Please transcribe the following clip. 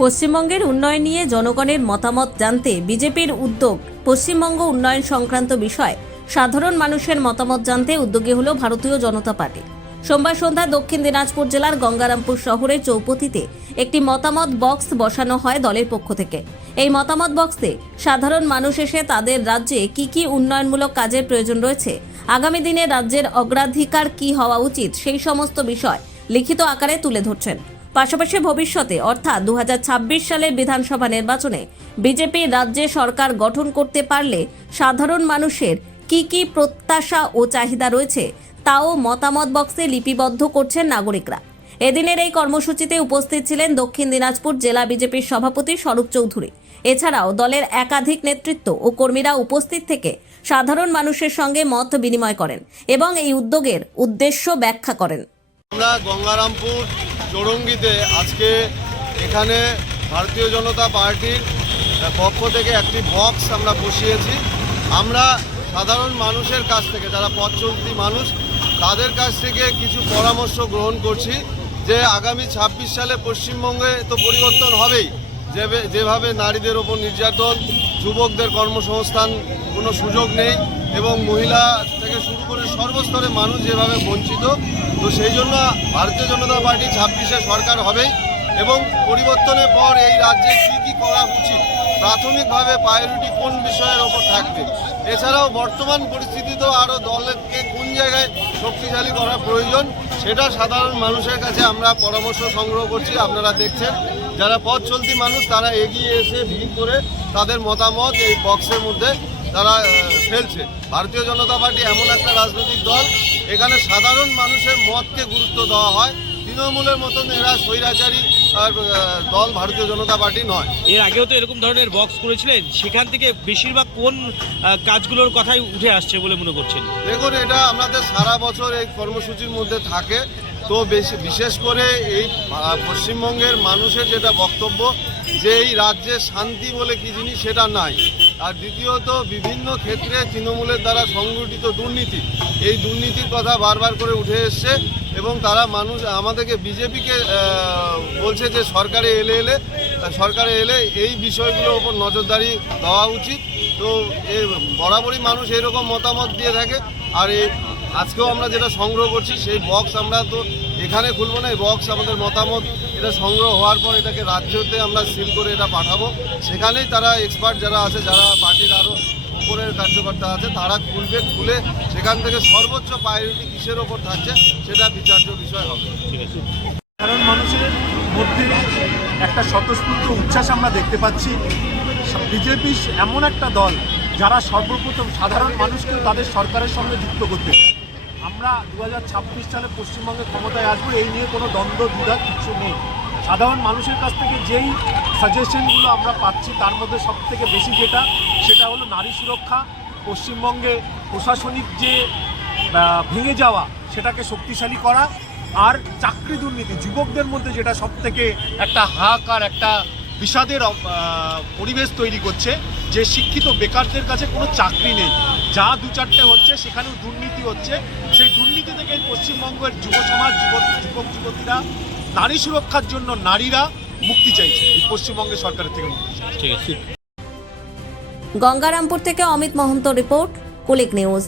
পশ্চিমবঙ্গের উন্নয়ন নিয়ে জনগণের মতামত জানতে বিজেপির উদ্যোগ। পশ্চিমবঙ্গ উন্নয়ন সংক্রান্ত বিষয়ে সাধারণ মানুষের মতামত জানতে উদ্যোগী হলো ভারতীয় জনতা পার্টি। সোমবার সন্ধ্যায় দক্ষিণ দিনাজপুর জেলার গঙ্গারামপুর শহরের চৌপতিতে একটি মতামত বক্স বসানো হয় দলের পক্ষ থেকে। এই মতামত বক্সে সাধারণ মানুষ এসে তাদের রাজ্যে কি উন্নয়নমূলক কাজের প্রয়োজন রয়েছে, আগামী দিনে রাজ্যের অগ্রাধিকার কি হওয়া উচিত, সেই সমস্ত বিষয় লিখিত আকারে তুলে ধরছেন। পাশাপাশি ভবিষ্যতে অর্থাৎ 2026 সালের বিধানসভা নির্বাচনে বিজেপি রাজ্যে সরকার গঠন করতে পারলে সাধারণ মানুষের কি প্রত্যাশা ও চাহিদা রয়েছে তাও মতামত বক্সে লিপিবদ্ধ করছেন নাগরিকরা। এদিনের এই কর্মসূচিতে উপস্থিত ছিলেন দক্ষিণ দিনাজপুর জেলা বিজেপির সভাপতি স্বরূপ চৌধুরী। এছাড়াও দলের একাধিক নেতৃত্ব ও কর্মীরা উপস্থিত থেকে সাধারণ মানুষের সঙ্গে মত বিনিময় করেন এবং এই উদ্যোগের উদ্দেশ্য ব্যাখ্যা করেন। আমরা গঙ্গারামপুর চৌরঙ্গিতে আজকে এখানে ভারতীয় জনতা পার্টির পক্ষ থেকে একটি বক্স আমরা বসিয়েছি। আমরা সাধারণ মানুষের কাছ থেকে, যারা পথ চলতি মানুষ, তাদের কাছ থেকে কিছু পরামর্শ গ্রহণ করছি যে আগামী 26 সালে পশ্চিমবঙ্গে তো পরিবর্তন হবেই। যেভাবে নারীদের ওপর নির্যাতন, যুবকদের কর্মসংস্থান কোনো সুযোগ নেই এবং মহিলা থেকে শুরু করে সর্বস্তরের মানুষ যেভাবে বঞ্চিত, তো সেই জন্য ভারতীয় জনতা পার্টি 26-এ সরকার হবেই এবং পরিবর্তনের পর এই রাজ্যে কী করা উচিত, প্রাথমিকভাবে প্রায়োরিটি কোন বিষয়ের ওপর থাকবে, এছাড়াও বর্তমান পরিস্থিতিতেও আরও দলকে কোন জায়গায় শক্তিশালী করা প্রয়োজন, সেটা সাধারণ মানুষের কাছে আমরা পরামর্শ সংগ্রহ করছি। আপনারা দেখছেন যারা পথ চলতি মানুষ তারা এগিয়ে এসে ভিড় করে তাদের মতামত এই বক্সের মধ্যে তারা ফেলছে। ভারতীয় জনতা পার্টি এমন একটা রাজনৈতিক দল, এখানে সাধারণ মানুষের মতকে গুরুত্ব দেওয়া হয়। তৃণমূলের মতন এরা স্বৈরাচারী দল ভারতীয় জনতা পার্টি নয়। এর আগেও তো এরকম ধরনের বক্স করেছিলেন, সেখান থেকে বেশিরভাগ কোন কাজগুলোর কথাই উঠে আসছে বলে মনে করছেন? দেখুন, এটা আমাদের সারা বছর এই কর্মসূচির মধ্যে থাকে। তো বিশেষ করে এই পশ্চিমবঙ্গের মানুষের যেটা বক্তব্য যে এই রাজ্যে শান্তি বলে কি জিনিস সেটা নাই, আর দ্বিতীয়ত বিভিন্ন ক্ষেত্রে তৃণমূলের দ্বারা সংগঠিত দুর্নীতি, এই দুর্নীতির কথা বারবার করে উঠে এসছে এবং তারা মানুষ আমাদেরকে বিজেপিকে বলছে যে সরকারে এলে এই বিষয়গুলোর ওপর নজরদারি দেওয়া উচিত। তো বরাবরই মানুষ এরকম মতামত দিয়ে থাকে। আর আজকেও আমরা যেটা সংগ্রহ করছি সেই বক্স আমরা তো এখানে খুলবো না, এই বক্স আমাদের মতামত এটা সংগ্রহ হওয়ার পর এটাকে রাজ্যতে আমরা সিল করে এটা পাঠাবো। সেখানেই তারা এক্সপার্ট যারা আছে, যারা পার্টির আরও উপরের কার্যকর্তা আছে, তারা খুলে সেখান থেকে সর্বোচ্চ প্রায়োরিটি কিসের ওপর থাকছে সেটা বিচার্য বিষয় হবে। ঠিক আছে। সাধারণ মানুষের মধ্যে একটা স্বতঃস্ফূর্ত উচ্ছ্বাস আমরা দেখতে পাচ্ছি। বিজেপি এমন একটা দল যারা সর্বপ্রথম সাধারণ মানুষকে তাদের সরকারের সঙ্গে যুক্ত করতে চায়। আমরা 2026 সালে পশ্চিমবঙ্গে ক্ষমতায় আসবো, এই নিয়ে কোনো দ্বন্দ্ব দ্বিধা কিছু নেই। সাধারণ মানুষের কাছ থেকে যেই সাজেশনগুলো আমরা পাচ্ছি তার মধ্যে সবথেকে বেশি সেটা হলো নারী সুরক্ষা, পশ্চিমবঙ্গে প্রশাসনিক যে ভেঙে যাওয়া সেটাকে শক্তিশালী করা, আর চাকরি দুর্নীতি যুবকদের মধ্যে যেটা সবথেকে একটা হাহাকার, একটা বিষাদের পরিবেশ তৈরি করছে যে শিক্ষিত বেকারদের কাছে কোনো চাকরি নেই, যা দু চারটে হচ্ছে সেখানেও দুর্নীতি হচ্ছে। সেই দুর্নীতি থেকে পশ্চিমবঙ্গের যুব সমাজ, যুবক যুবতীরা নারী সুরক্ষার জন্য নারীরা মুক্তি চাইছে, এই পশ্চিমবঙ্গের সরকারের থেকে মুক্তি চাইছে। গঙ্গারামপুর থেকে অমিত মহন্ত রিপোর্ট, কুলিক নিউজ।